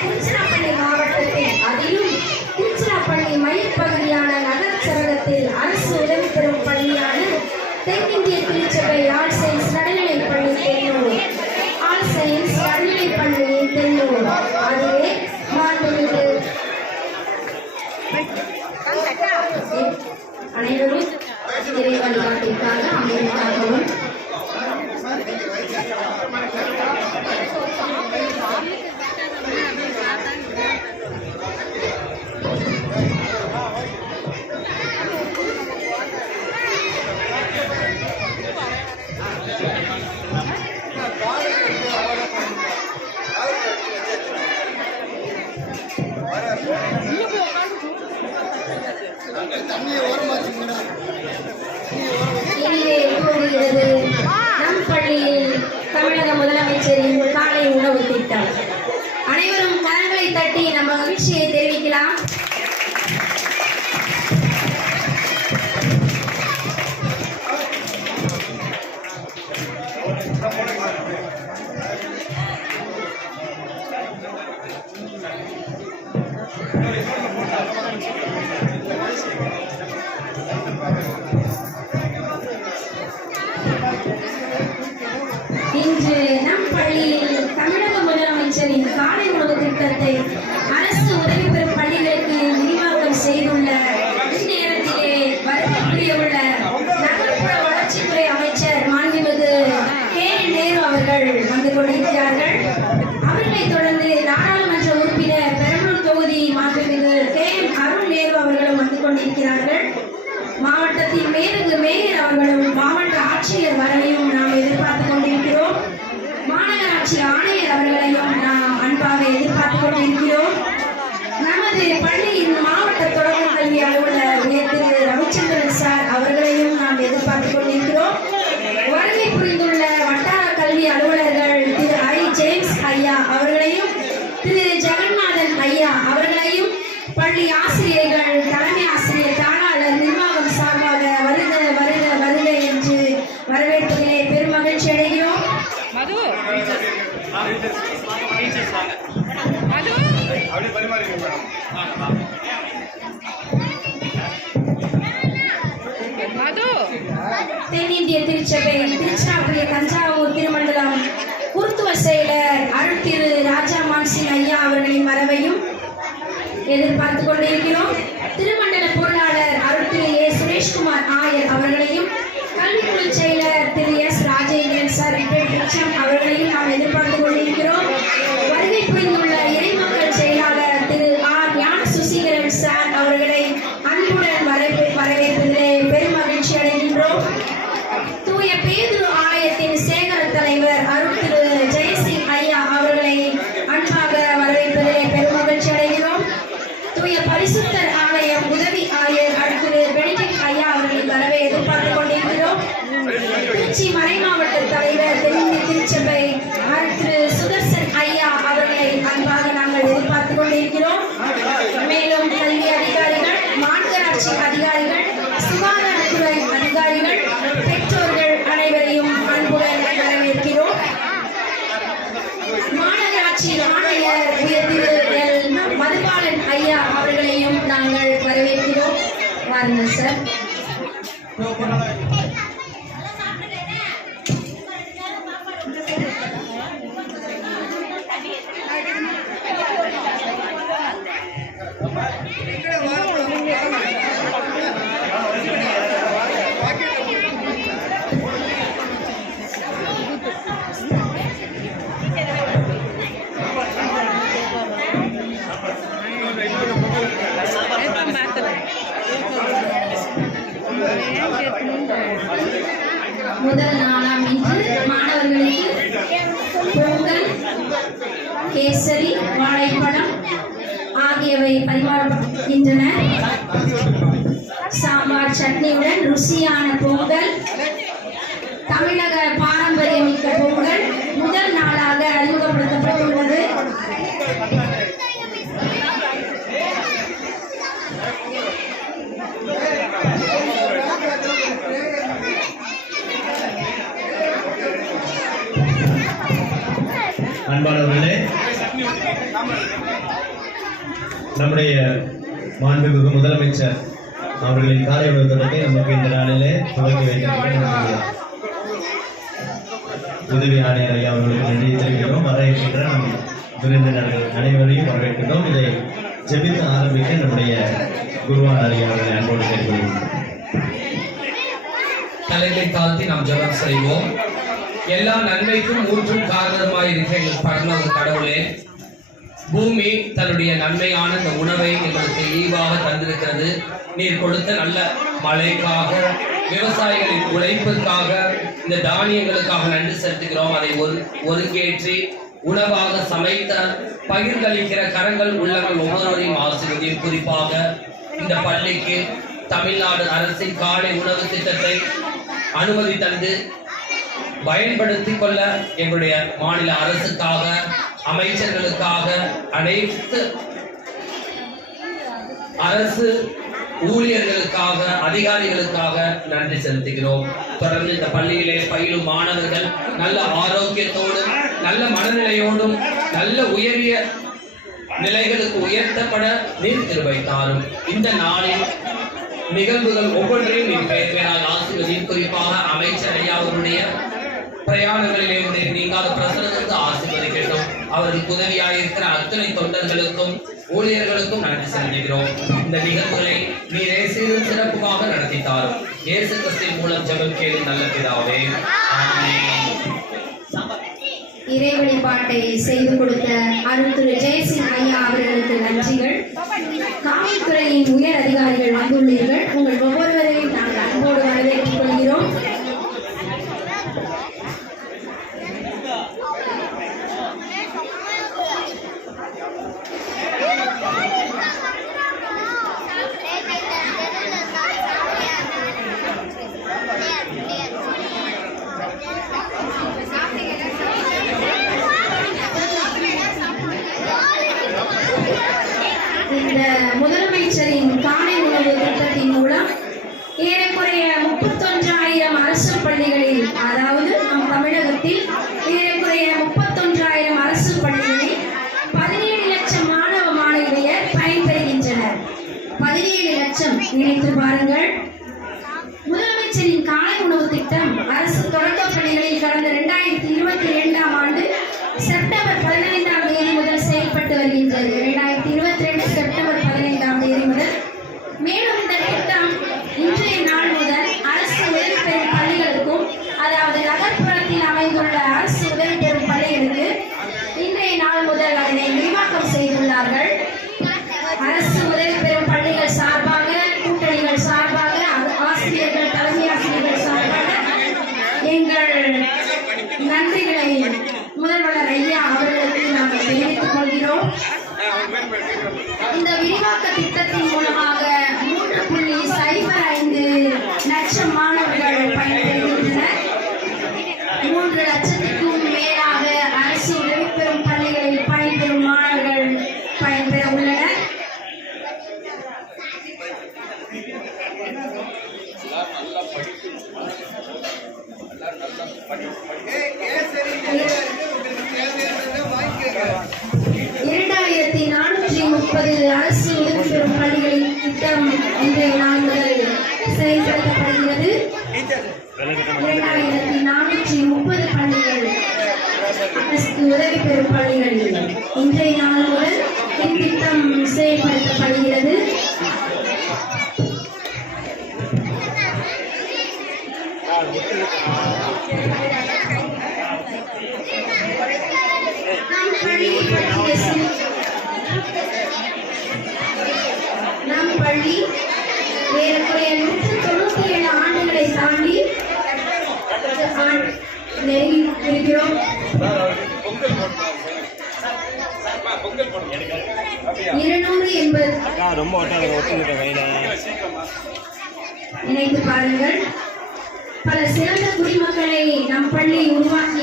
திருச்சிராப்பள்ளி மாவட்டத்தில் அதிலும் திருச்சிராப்பள்ளி மையப்பகுதியான நகர் சரகத்தில் அரசு உதவி பெறும் பள்ளியான தென்னிந்திய திருச்சபை ஆல் சயின்ஸ் நடுநிலைப்பள்ளி தென்னூர், ஆல் சயின்ஸ் நடுநிலைப்பள்ளி தென்னூர். அதுவே மாண்புமிகு அனைவரும் இறை வழிபாட்டிற்காக அமைதியாகவும் நம் பள்ளியில் தமிழக முதலமைச்சரின் காலை உணவு திட்டம். அனைவரும் கரங்களை தட்டி நம்ம மகிழ்ச்சியை தெரிவிக்கலாம். இன்று நம் பள்ளியில் தமிழக முதலமைச்சரின் காலை உணவு திட்டத்தை அரசு உதவி பெறும் பள்ளிகளுக்கு விரிவாக்கம் செய்துள்ள இந்நேரத்திலே வருகையுள்ள நகர்ப்புற வளர்ச்சித்துறை அமைச்சர் மாண்புமிகு கே.என். நேரு அவர்கள் வந்து கொண்டிருக்கிறார்கள். அவர்களைத் தொடர்ந்து நாடாளுமன்ற உறுப்பினர் பெரம்பலூர் தொகுதி மாண்புமிகு கே.என். அருண் நேரு அவர்களும் வந்து கொண்டிருக்கிறார்கள். மாவட்டத்தின் மேயர் அவர்களும் மாவட்ட ஆட்சியர் வரவையும் நாம் எதிர்பார்த்து கொண்டிருக்கிறோம். மாநகராட்சி ஆணையர் அவர்களையும் நாம் அன்பாக எதிர்பார்த்து கொண்டிருக்கிறோம். நமது பள்ளியின் மாவட்ட தொடக்க கல்வி அலுவலர் திரு ரவிச்சந்திரன் சார் அவர்களையும் நாம் எதிர்பார்த்து கொண்டிருக்கிறோம். வருகை புரிந்துள்ள வட்டார கல்வி அலுவலர்கள் திரு ஐ. ஜேம்ஸ் ஐயா அவர்களையும் திரு ஜெகநாதன் ஐயா அவர்களையும் பள்ளி ஆசிரியர்கள், தலைமை ஆசிரியர், தாளாளர், நிர்வாகம் சார்பாக வருக வருக வருக என்று வரவேற்பதிலே பெருமகிழ்ச்சி அடைகிறோம். தென்னிந்திய திருச்சபை திருச்சிராப்பள்ளி தஞ்சாவூர் திருமண்டலம் குருத்துவ செயலர் அருள் திரு ராஜா மான்சிங் ஐயா அவர்களின் வரவையும் எதிர்பார்த்து கொண்டிருக்கிறோம். திருமண்டல பொருளாளர் அருள் திரு ஏ. சுரேஷ்குமார் ஆயர் அவர்களையும் கல்விக்குழு செயலர் திரு எஸ். ராஜேந்திரன் சார் அவர்களையும் நாம் எதிர்பார்த்து கொண்டிருக்கிறோம். வருகை புரிந்துள்ள இறைமக்கள் செயலாளர் திரு ஆர். ஞான சுசீகரன் சார் அவர்களை அன்புடன் வரவேற்பதிலே பெருமகிழ்ச்சி அடைகின்றோம். தூய பேதுரு ஆலயத்தின் சேகர தலைவர் அருள் திரு ஜெயசிங் ஐயா அவர்களை அன்பாக வரவேற்பதிலே பெருமகிழ்ச்சி அடைகிறோம். தூய பரிசுத்தர் ஆலயம் உதவி ஆயர் திரு பெனிடிக்ட் ஐயா அவர்களின் வரவை எதிர்பார்த்து கொண்டிருக்கிறோம். திருச்சி மறைமாவட்ட தலைவர் தென்னிந்திய திருச்சபை திரு சுதர்சன் ஐயா அவர்களை அன்பாக நாங்கள் எதிர்பார்த்து கொண்டிருக்கிறோம். மேலும் கல்வி அதிகாரிகள், மாநகராட்சி அதிகாரிகள், சுகாதாரத்துறை அதிகாரிகள், பெற்றோர்கள் அனைவரையும் அன்புடன் வரவேற்கிறோம். மாநகராட்சி ஆணையர் திரு எல். மதுபாலன் ஐயா அவர்களையும் நாங்கள் வரவேற்கிறோம். வாருங்கள் சார். முதல் நாளாம் இன்று மாணவர்களுக்கு பொங்கல், கேசரி, வாழைப்பழம் ஆகியவை பரிமாறப்படுகின்றன. சாம்பார் சட்னியுடன் ருசியான பொங்கல், தமிழக பாரம்பரியமிக்க பொங்கல் முதல் நாளாக அறிமுகப்படுத்தப்பட்டுள்ளது. அன்பானவர்களே, நம்முடைய மாண்புமிகு முதலமைச்சர் அவர்களின் காலை உணவு திட்டத்தை நமக்கு இந்த நாளிலே துவக்கி வைத்திருக்கிற உதவி ஆணையர் ஐயா அவர்களுக்கு நன்றி தெரிவிக்கிறோம். வர இருக்கின்ற நம் விருந்தினர்கள் அனைவரையும் வரவேற்கிறோம். இதை ஜெபித்து ஆரம்பிக்க நம்முடைய குருவானார் ஐயா அவர்களை அன்போடு கேட்கிறோம். தலைமை தாழ்த்தி நாம் ஜெபம் செய்வோம். எல்லா நன்மைக்கும் ஊற்றும் காரணமாயிருக்க எங்கள் பரலோக கடவுளே, பூமி தன்னுடைய நன்மையான இந்த உணவை எங்களுக்கு ஈவாக தந்திருக்கிறது. நீர் கொடுத்த நல்ல மழைக்காக, விவசாயிகளின் உழைப்புக்காக, இந்த தானியங்களுக்காக நன்றி செலுத்துகிறோம். அதை ஒருங்கேற்றி உணவாக சமைத்த பகிர்ந்தளிக்கிற கரங்கள் உள்ளங்கள் ஒவ்வொருவரையும் ஆசீர்வதியும். குறிப்பாக இந்த பள்ளிக்கு தமிழ்நாடு அரசின் காலை உணவு திட்டத்தை அனுமதி தந்து பயன்படுத்திக் கொள்ள எங்களுடைய மாநில அரசுக்காக, அமைச்சர்களுக்காக, அனைத்து அரசு ஊழியர்களுக்காக, அதிகாரிகளுக்காக நன்றி செலுத்துகிறோம். தொடர்ந்து இந்த பள்ளியிலே பயிலும் மாணவர்கள் நல்ல ஆரோக்கியத்தோடும் நல்ல மனநிலையோடும் நல்ல உயரிய நிலைகளுக்கு உயர்த்தப்பட நீர் கிருபை தாரும். இந்த நாளில் நிகழ்வுகள் ஒவ்வொன்றையும் நீர் பெயர் பெயரால் ஆசீர்வதியும். குறிப்பாக அமைச்சர் ஐயா அவருடைய பிரயாணங்களிலே நீங்காத பிரசனத்திற்கு ஆசீர்வதிக்கட்டும். அவர்களுக்கு உதவியாயிருக்கிற அத்தனை தொண்டர்களுக்கும் ஊழியர்களுக்கும் நன்றி செலுத்துகிறோம். இந்த நிகழ்வுகளை நீரே சிறப்புமாக நடத்தித்தாரும். இயேசு கிறிஸ்துவின் மூலம் ஜெபம் கேளும் நல்ல பிதாவே, ஆமென். இறை வழிபாட்டை செய்து கொடுத்த அருள் திரு ஜெயசிங் ஐயா அவர்களுக்கு நன்றிகள். காவல்துறையின் உயர் அதிகாரிகள் வந்துள்ளீர்கள். உங்கள் ஒவ்வொருவரையும் நாங்கள் அன்போடு வரவேற்றுக் கொள்கிறோம். இந்த முதலமைச்சரின் காலை உணவு திட்டத்தின் மூலம் ஏறக்குறைய 31,000 அரசு பள்ளிகளில், அதாவது நம் தமிழகத்தில் ஏறக்குறைய 31,000 அரசு பள்ளிகளில் 17 லட்சம் மாணவ மாணவியர் பயன்பெறுகின்றனர். 17 லட்சம் நினைத்து பாருங்கள். முதலமைச்சரின் காலை உணவு திட்டம் அரசு தொடக்க பள்ளிகளில் கடந்த 2022ஆம் ஆண்டு செப்டம்பர் 15ஆம் தேதி முதல் செயல்பட்டு வருகின்றது. 2022 செப்டம்பர் 15ஆம் தேதி முதல். மேலும் இந்த திட்டம் இன்றைய நாள் முதல் அரசு உதவி பெறும் பள்ளிகளுக்கும், அதாவது நகர்ப்புறத்தில் அமைந்துள்ள அரசு உதவி பெறும் பள்ளிகளுக்கு இன்றைய நாள் முதல் அதனை விரிவாக்கம் செய்துள்ளார்கள். அரசு உதவி பெறும் பள்ளிகள் சார்பாக, கூட்டணிகள் சார்பாக, ஆசிரியர்கள், தலைமை ஆசிரியர்கள் சார்பாக எங்கள் நன்றிகளை முதல்வர் ஐயா அவர்களுக்கு நாங்கள் தெரிவித்துக் கொள்கிறோம். இந்த விரிவாக்க திட்டத்தின் மூலமாக 3.05 லட்சம் மாணவர்கள் பயன்பெறுகின்றனர். 3 லட்சத்திற்கும் மேலாக அரசு உதவி பெறும் பள்ளிகளில் பயன்பெறும் மாணவர்கள் பயன்பெற உள்ளனர். அரசு உதவி பெறும் பள்ளிகளின் திட்டம் இன்றைய நாள் முதல் செயல்படுத்தப்படுகிறது. 2430 பள்ளிகள், அரசு உதவி பெறும் பள்ளிகளில் இன்றைய நாள் முதல் இத்திட்டம் செயல்படுத்தப்படுகிறது. நம் பள்ளி ஏறக்குறைய 197 ஆண்டுகளை தாண்டி நெருங்கி இருக்கிறோம். 280 நினைத்து பாருங்கள். பல சிறந்த குடிமக்களை நம் பள்ளி உருவாக்கி